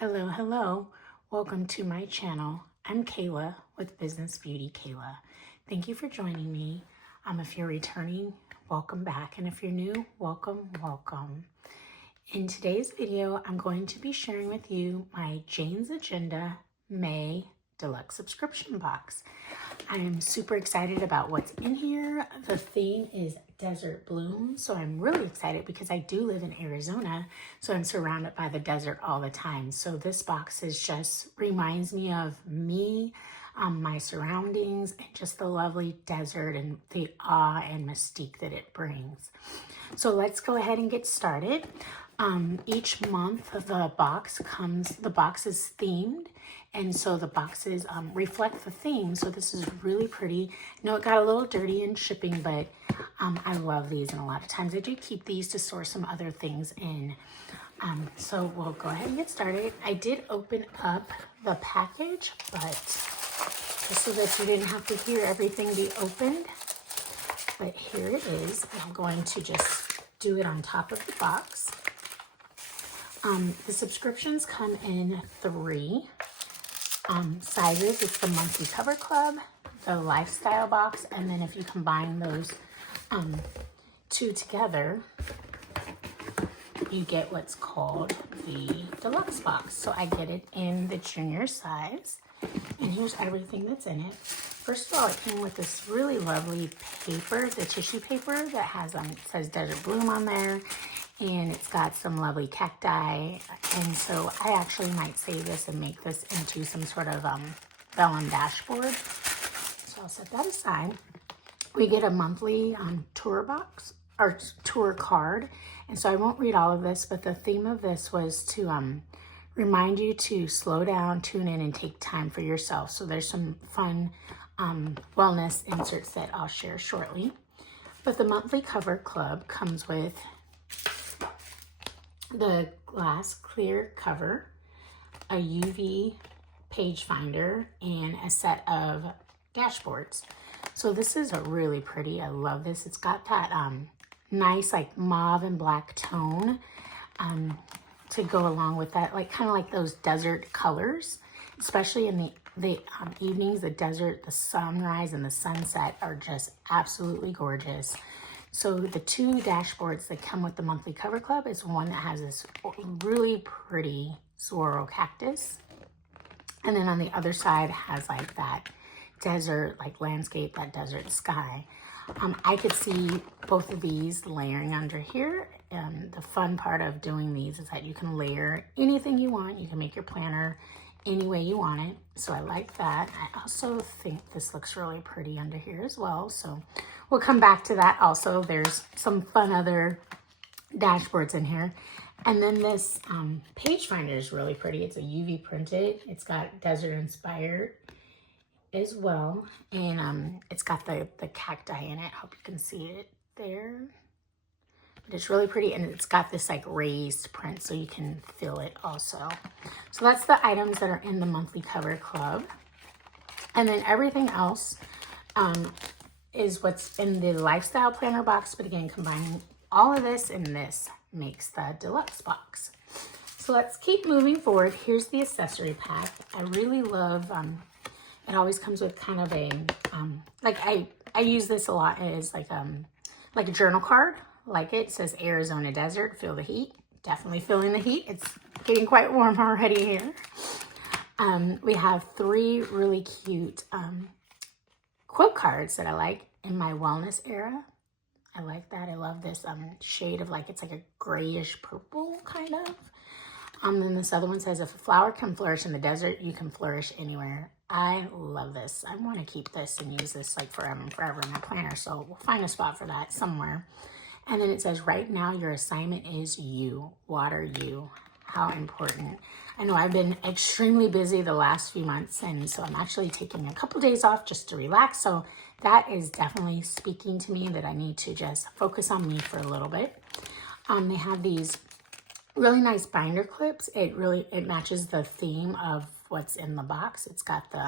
Hello, hello. Welcome to my channel. I'm Kayla with Business Beauty Kayla. Thank you for joining me. If you're returning, welcome back. And if you're new, welcome, welcome. In today's video, I'm going to be sharing with you my Jane's Agenda May Deluxe Subscription Box. I am super excited about what's in here. The theme is Desert Bloom, so I'm really excited because I do live in Arizona, so I'm surrounded by the desert all the time. So this box is just reminds me of me, my surroundings, and just the lovely desert and the awe and mystique that it brings. So let's go ahead and get started. Each month the box is themed, and so the boxes reflect the theme. So this is really pretty. You know, it got a little dirty in shipping, but I love these, and a lot of times I do keep these to store some other things in. So we'll go ahead and get started. I did open up the package, but just so that you didn't have to hear everything be opened. But here it is. I'm going to just do it on top of the box. The subscriptions come in 3 sizes. It's the monthly cover club, the lifestyle box, and then if you combine those 2 together, you get what's called the deluxe box. So I get it in the junior size, and here's everything that's in it. First of all, it came with this really lovely paper, the tissue paper that has it says Desert Bloom on there. And it's got some lovely cacti. And so I actually might save this and make this into some sort of vellum dashboard. So I'll set that aside. We get a monthly tour box or tour card. And so I won't read all of this, but the theme of this was to remind you to slow down, tune in, and take time for yourself. So there's some fun wellness inserts that I'll share shortly. But the monthly cover club comes with the glass clear cover, a UV page finder, and a set of dashboards. So this is a really pretty, I love this. It's got that nice like mauve and black tone to go along with that, like kind of like those desert colors, especially in the evenings. The desert, the sunrise and the sunset are just absolutely gorgeous. So the 2 dashboards that come with the monthly cover club is one that has this really pretty swirl cactus. And then on the other side has like that desert, like landscape, that desert sky. I could see both of these layering under here. And the fun part of doing these is that you can layer anything you want. You can make your planner any way you want it. So I like that. I also think this looks really pretty under here as well. So we'll come back to that also. There's some fun other dashboards in here. And then this page finder is really pretty. It's a UV printed. It's got desert inspired as well. And it's got the cacti in it. Hope you can see it there. But it's really pretty, and it's got this like raised print so you can feel it also. So that's the items that are in the monthly cover club. And then everything else is what's in the lifestyle planner box. But again, combining all of this and this makes the deluxe box. So let's keep moving forward. Here's the accessory pack. I really love, it always comes with kind of a, like I use this a lot as like a journal card. Like it says Arizona desert, feel the heat. Definitely feeling the heat. It's getting quite warm already here. We have 3 really cute quote cards that I like in my wellness era. I like that. I love this shade of like, it's like a grayish purple kind of. Then this other one says, if a flower can flourish in the desert, you can flourish anywhere. I love this. I want to keep this and use this like forever and forever in my planner. So we'll find a spot for that somewhere. And then it says, right now, your assignment is you. Water you. How important. I know I've been extremely busy the last few months, and so I'm actually taking a couple days off just to relax. So that is definitely speaking to me that I need to just focus on me for a little bit. They have these really nice binder clips. It matches the theme of what's in the box. It's got the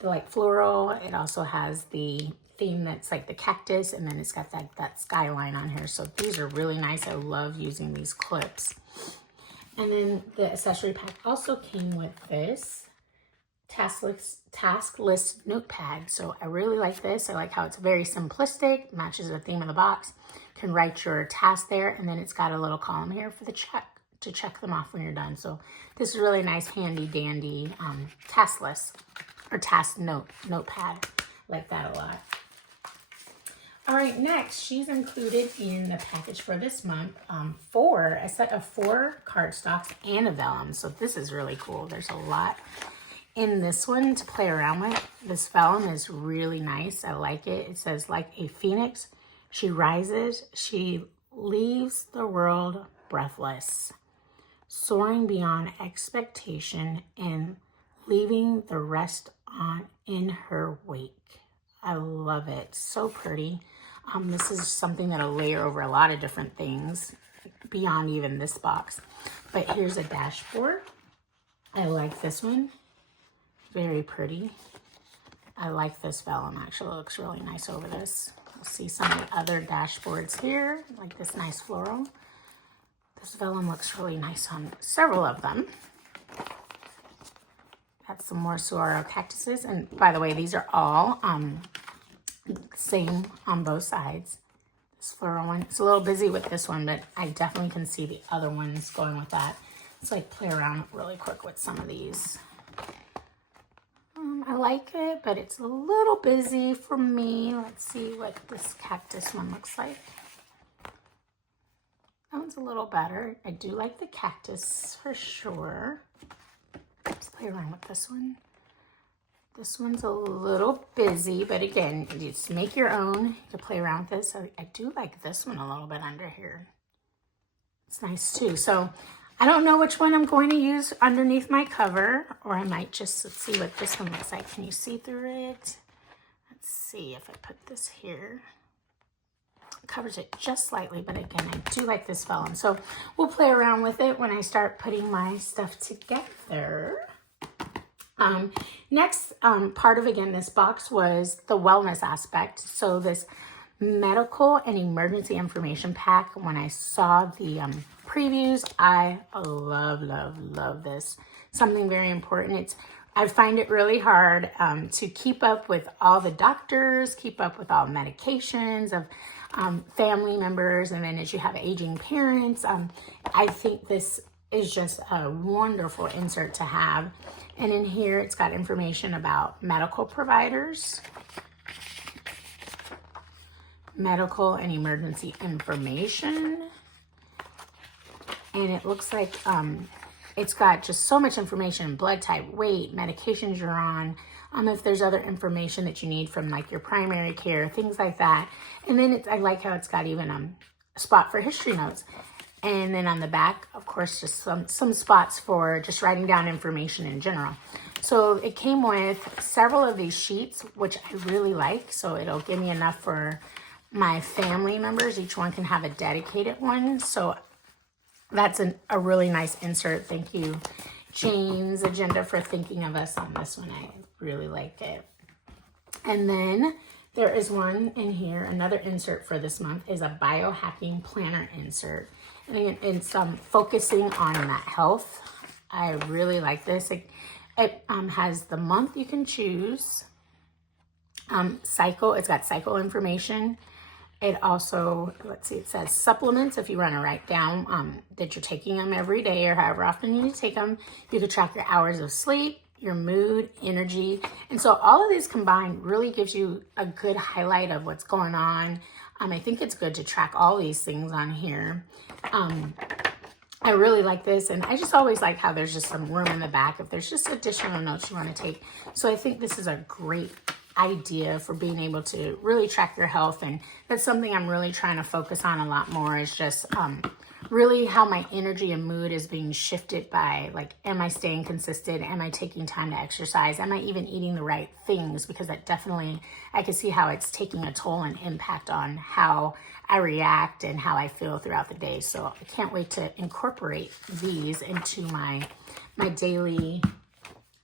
like floral. It also has the theme that's like the cactus, and then it's got that skyline on here. So these are really nice. I love using these clips. And then the accessory pack also came with this task list notepad. So I really like this. I like how it's very simplistic, matches the theme of the box. You can write your task there, and then it's got a little column here for the to check them off when you're done. So this is really nice, handy dandy task list or task notepad. I like that a lot. All right, next, she's included in the package for this month a set of 4 cardstocks and a vellum. So this is really cool. There's a lot in this one to play around with. This vellum is really nice. I like it. It says, like a phoenix, she rises, she leaves the world breathless, soaring beyond expectation and leaving the rest in her wake. I love it. So pretty. This is something that'll layer over a lot of different things beyond even this box. But here's a dashboard. I like this one. Very pretty. I like this vellum. Actually, it looks really nice over this. You'll see some of the other dashboards here, like this nice floral. This vellum looks really nice on several of them. Got some more saguaro cactuses. And by the way, these are all same on both sides. This floral one, it's a little busy with this one, but I definitely can see the other ones going with that. Let's like play around really quick with some of these. I like it, but it's a little busy for me. Let's see what this cactus one looks like. That one's a little better. I do like the cactus for sure. Let's play around with this one. This one's a little busy, but again, you just make your own to play around with this. I do like this one a little bit under here. It's nice too. So I don't know which one I'm going to use underneath my cover, or I might just, let's see what this one looks like. Can you see through it? Let's see if I put this here. It covers it just slightly, but again, I do like this vellum. So we'll play around with it when I start putting my stuff together. Next part of, again, this box was the wellness aspect. So this medical and emergency information pack, when I saw the previews, I love this. Something very important. I find it really hard to keep up with all the doctors, keep up with all medications of family members, and then as you have aging parents, I think this is just a wonderful insert to have. And in here, it's got information about medical providers, medical and emergency information. And it looks like it's got just so much information: blood type, weight, medications you're on, if there's other information that you need from like your primary care, things like that. And then I like how it's got even a spot for history notes. And then on the back, of course, just some spots for just writing down information in general. So it came with several of these sheets, which I really like. So it'll give me enough for my family members. Each one can have a dedicated one. So that's a really nice insert. Thank you, Janesagenda, for thinking of us on this one. I really like it. And then there is one in here, another insert for this month is a biohacking planner insert. And it's focusing on that health. I really like this. It has the month you can choose, cycle. It's got cycle information. It also, let's see, it says supplements. If you want to write down that you're taking them every day or however often you need to take them. You can track your hours of sleep, your mood, energy. And so all of these combined really gives you a good highlight of what's going on. I think it's good to track all these things on here. I really like this, and I just always like how there's just some room in the back if there's just additional notes you want to take. So I think this is a great idea for being able to really track your health, and that's something I'm really trying to focus on a lot more, is just really how my energy and mood is being shifted by, like, am I staying consistent? Am I taking time to exercise? Am I even eating the right things? Because that definitely, I can see how it's taking a toll and impact on how I react and how I feel throughout the day. So I can't wait to incorporate these into my daily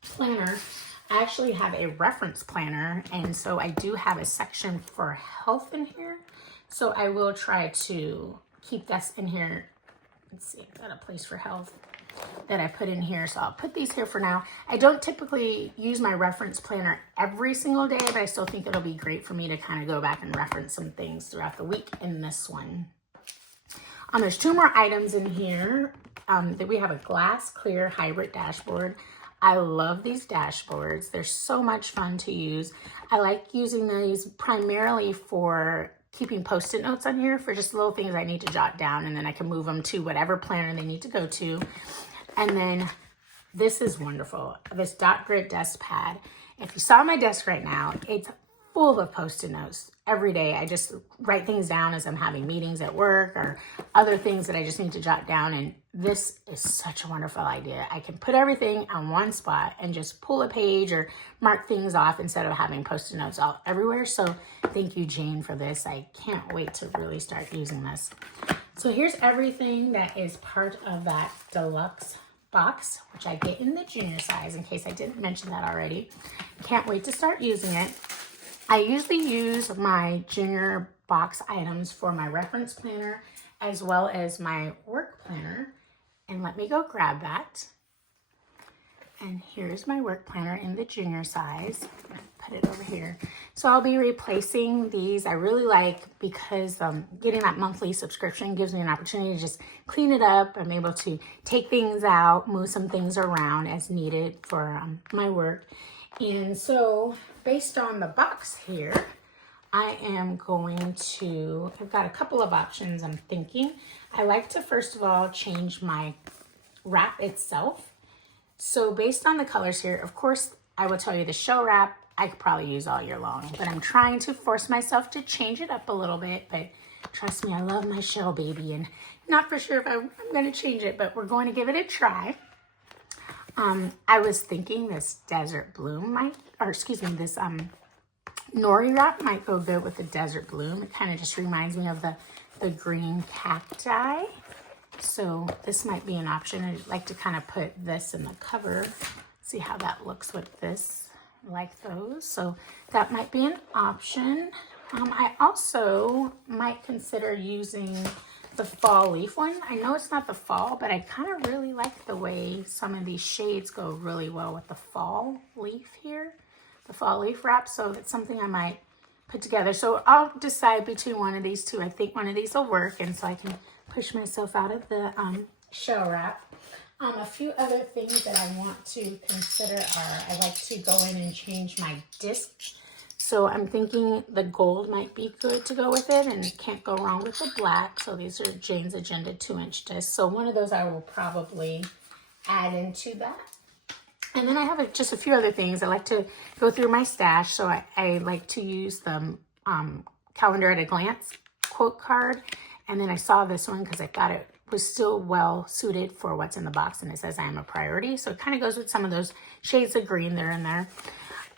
planner. I actually have a reference planner, and so I do have a section for health in here. So I will try to keep this in here. Let's see, I've got a place for health. that I put in here. So I'll put these here for now. I don't typically use my reference planner every single day, but I still think it'll be great for me to kind of go back and reference some things throughout the week in this one. There's 2 more items in here. That we have a glass clear hybrid dashboard. I love these dashboards. They're so much fun to use. I like using these primarily for keeping Post-it notes on here for just little things I need to jot down, and then I can move them to whatever planner they need to go to. And then this is wonderful, this dot grid desk pad. If you saw my desk right now, it's full of Post-it notes. Every day I just write things down as I'm having meetings at work or other things that I just need to jot down, and this is such a wonderful idea. I can put everything on one spot and just pull a page or mark things off instead of having Post-it notes all everywhere. So thank you, Jane, for this. I can't wait to really start using this. So here's everything that is part of that deluxe box, which I get in the junior size in case I didn't mention that already. Can't wait to start using it. I usually use my junior box items for my reference planner as well as my work planner. And let me go grab that. And here's my work planner in the junior size. Put it over here. So I'll be replacing these. I really like, because getting that monthly subscription gives me an opportunity to just clean it up. I'm able to take things out, move some things around as needed for my work. And so based on the box here, I am going to, I've got a couple of options I'm thinking. I like to first of all change my wrap itself. So based on the colors here, of course, I will tell you the show wrap I could probably use all year long, but I'm trying to force myself to change it up a little bit. But trust me, I love my show baby, and not for sure if I'm going to change it, but we're going to give it a try. I was thinking this desert bloom this nori wrap might go good with the desert bloom. It kind of just reminds me of the green cacti. So this might be an option. I'd like to kind of put this in the cover, see how that looks with this. I like those. So that might be an option. I also might consider using the fall leaf one. I know it's not the fall, but I kind of really like the way some of these shades go really well with the fall leaf here, the fall leaf wrap. So it's something I might put together. So I'll decide between one of these two. I think one of these will work, and so I can push myself out of the shell wrap. A few other things that I want to consider are, I like to go in and change my disc. So I'm thinking the gold might be good to go with it, and can't go wrong with the black. So these are Jane's Agenda 2-inch discs. So one of those I will probably add into that. And then I have just a few other things. I like to go through my stash. So I like to use the Calendar at a Glance quote card. And then I saw this one because I thought it was still well suited for what's in the box, and it says I am a priority. So it kind of goes with some of those shades of green that are in there.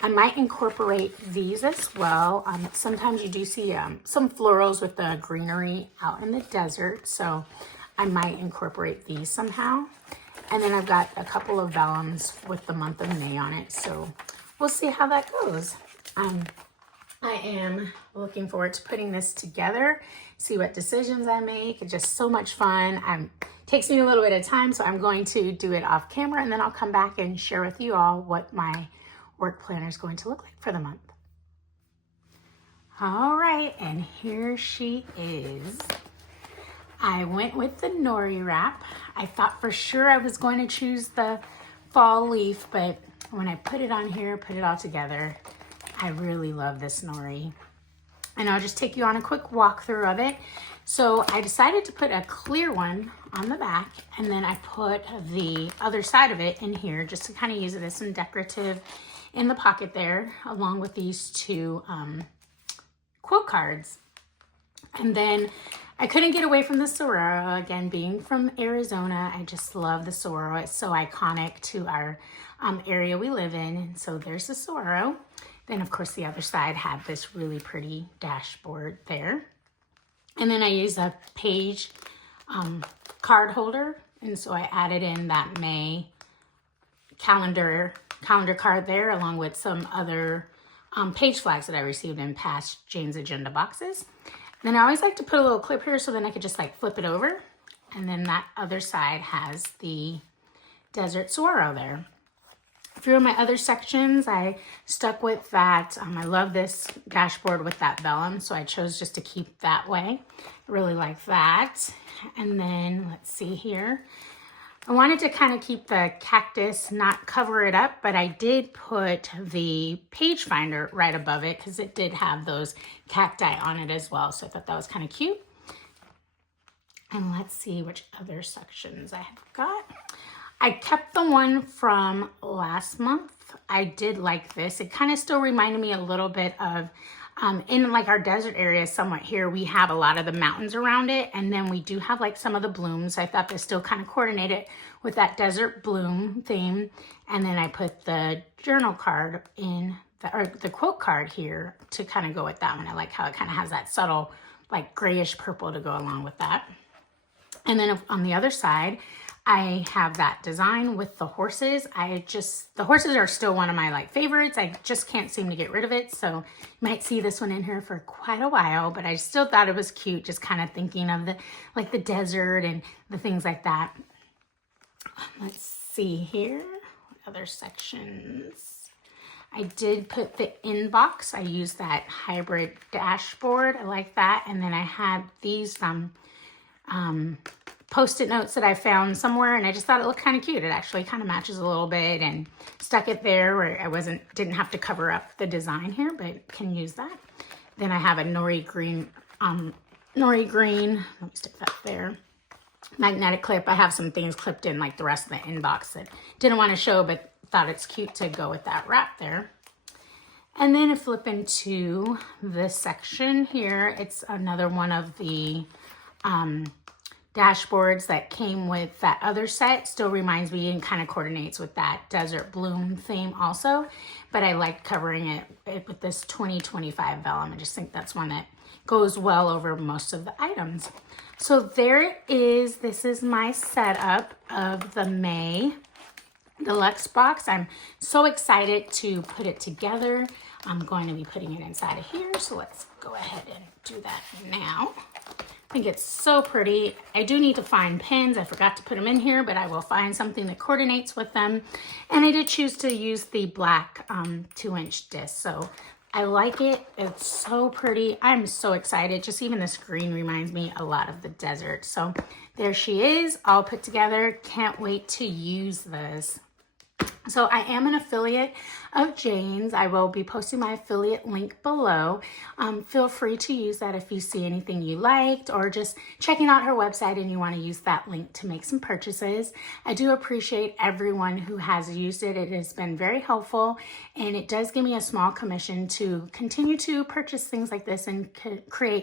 I might incorporate these as well. Sometimes you do see some florals with the greenery out in the desert, so I might incorporate these somehow. And then I've got a couple of vellums with the month of May on it, so we'll see how that goes. I am looking forward to putting this together, see what decisions I make. It's just so much fun. It takes me a little bit of time, so I'm going to do it off camera, and then I'll come back and share with you all what my work planner is going to look like for the month. All right, and here she is. I went with the nori wrap. I thought for sure I was going to choose the fall leaf, but when I put it on here, put it all together, I really love this nori. And I'll just take you on a quick walkthrough of it. So I decided to put a clear one on the back, and then I put the other side of it in here just to kind of use it as some decorative in the pocket there, along with these two quote cards. And then I couldn't get away from the saguaro. Again, being from Arizona, I just love the saguaro. It's so iconic to our area we live in. And so there's the saguaro. Then of course the other side had this really pretty dashboard there. And then I used a page card holder. And so I added in that May calendar card there, along with some other page flags that I received in past Jane's Agenda boxes. Then I always like to put a little clip here so then I could just like flip it over. And then that other side has the desert swirl there. A few of my other sections, I stuck with that. I love this dashboard with that vellum, so I chose just to keep that way. I really like that. And then let's see here. I wanted to kind of keep the cactus, not cover it up, but I did put the page finder right above it because it did have those cacti on it as well. So I thought that was kind of cute. And let's see which other sections I have got. I kept the one from last month. I did like this. It kind of still reminded me a little bit of, in like our desert area somewhat here, we have a lot of the mountains around it. And then we do have like some of the blooms. I thought this still kind of coordinated with that desert bloom theme. And then I put the journal card in, or the quote card here to kind of go with that one. I like how it kind of has that subtle like grayish purple to go along with that. And then on the other side, I have that design with the horses. The horses are still one of my like favorites. I just can't seem to get rid of it. So you might see this one in here for quite a while, but I still thought it was cute. Just kind of thinking of the desert and the things like that. Let's see here, other sections. I did put the inbox. I used that hybrid dashboard. I like that. And then I had these, Post-it notes that I found somewhere, and I just thought it looked kind of cute. It actually kind of matches a little bit, and stuck it there where I didn't have to cover up the design here, but can use that. Then I have a nori green, let me stick that there. Magnetic clip. I have some things clipped in like the rest of the inbox that didn't want to show, but thought it's cute to go with that wrap there. And then flip into this section here. It's another one of the dashboards that came with that other set. Still reminds me and kind of coordinates with that desert bloom theme also, but I like covering it with this 2025 vellum. I just think that's one that goes well over most of the items. So there it is. This is my setup of the May Deluxe box. I'm so excited to put it together. I'm going to be putting it inside of here, so let's go ahead and do that now. I think it's so pretty. I do need to find pins. I forgot to put them in here, but I will find something that coordinates with them. And I did choose to use the black 2-inch disc. So I like it. It's so pretty. I'm so excited. Just even this green reminds me a lot of the desert. So there she is, all put together. Can't wait to use this. So I am an affiliate of Jane's. I will be posting my affiliate link below. Feel free to use that if you see anything you liked, or just checking out her website and you want to use that link to make some purchases. I do appreciate everyone who has used it. It has been very helpful, and it does give me a small commission to continue to purchase things like this and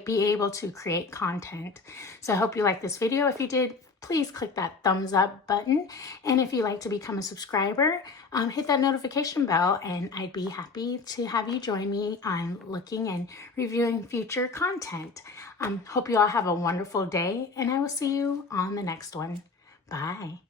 be able to create content. So I hope you liked this video. If you did, please click that thumbs up button. And if you'd like to become a subscriber, hit that notification bell, and I'd be happy to have you join me on looking and reviewing future content. Hope you all have a wonderful day, and I will see you on the next one. Bye.